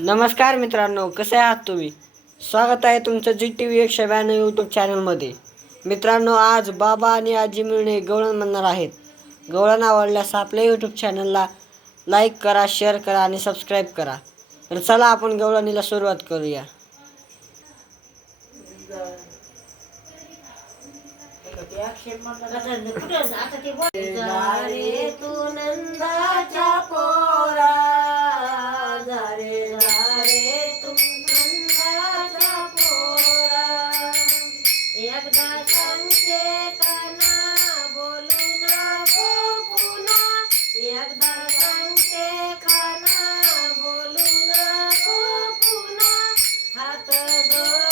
नमस्कार मित्रांनो कसे आहात तुम्ही? स्वागत आहे तुमचं जी टी व्ही एकशे ब्याण्णव यूट्यूब चॅनलमध्ये मित्रांनो आज बाबा आणि आजी मिळणे गवळण म्हणणार आहेत. गवळण आवडल्यास आपल्या यूट्यूब चॅनलला लाईक करा शेअर करा आणि सबस्क्राईब करा. तर चला आपण गवळणीला सुरुवात करूया. रे तू नंदाच्या go.